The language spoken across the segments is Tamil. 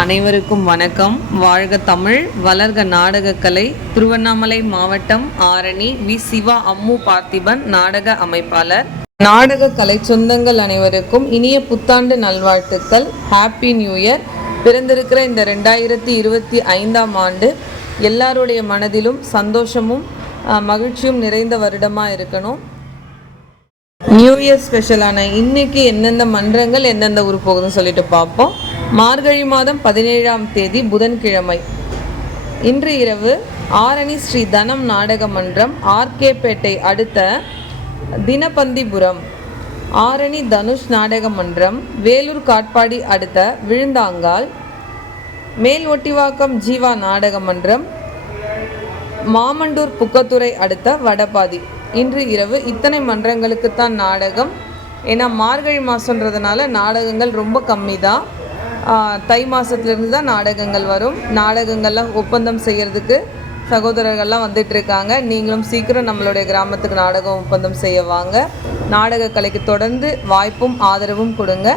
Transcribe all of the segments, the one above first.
அனைவருக்கும் வணக்கம். வாழ்க தமிழ் வளர்க நாடகக்கலை. திருவண்ணாமலை மாவட்டம் ஆரணி வி. சிவா அம்மு பார்த்திபன் நாடக அமைப்பாளர். நாடக கலை சொந்தங்கள் அனைவருக்கும் இனிய புத்தாண்டு நல்வாழ்த்துக்கள். ஹாப்பி நியூ இயர் பிறந்திருக்கிற இந்த ரெண்டாயிரத்தி இருபத்தி ஐந்தாம் ஆண்டு எல்லாருடைய மனதிலும் சந்தோஷமும் மகிழ்ச்சியும் நிறைந்த வருடமாக இருக்கணும். நியூ இயர் ஸ்பெஷலான இன்னைக்கு எந்தெந்த மன்றங்கள் எந்தெந்த ஊர் போகுதுன்னு சொல்லிட்டு பார்ப்போம். மார்கழி மாதம் பதினேழாம் தேதி புதன்கிழமை. இன்று இரவு ஆரணி ஸ்ரீ தனம் நாடக மன்றம் ஆர்கேபேட்டை அடுத்த தினபந்திபுரம் ஆரணி தனுஷ் நாடக மன்றம் வேலூர் காட்பாடி அடுத்த விழுந்தாங்கால். மேல் ஒட்டிவாக்கம் ஜீவா நாடக மன்றம் மாமண்டூர் புக்கத்துறை அடுத்த வடபாதி. இன்று இரவு இத்தனை மன்றங்களுக்குத்தான் நாடகம். ஏன்னா மார்கழி மாதன்றதுனால நாடகங்கள் ரொம்ப கம்மி தான் தை மாதத்துலேருந்து தான் நாடகங்கள் வரும். நாடகங்கள்லாம் ஒப்பந்தம் செய்கிறதுக்கு சகோதரர்கள்லாம் வந்துட்டுருக்காங்க. நீங்களும் சீக்கிரம் நம்மளுடைய கிராமத்துக்கு நாடகம் ஒப்பந்தம் செய்ய வாங்க. நாடக கலைக்கு தொடர்ந்து வாய்ப்பும் ஆதரவும் கொடுங்க.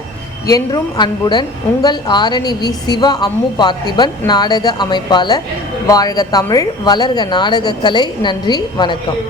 என்றும் அன்புடன் உங்கள் ஆரணி வி. சிவா அம்மு பார்த்திபன் நாடக அமைப்பாளர். வாழ்க தமிழ் வளர்க நாடகக்கலை நன்றி வணக்கம்.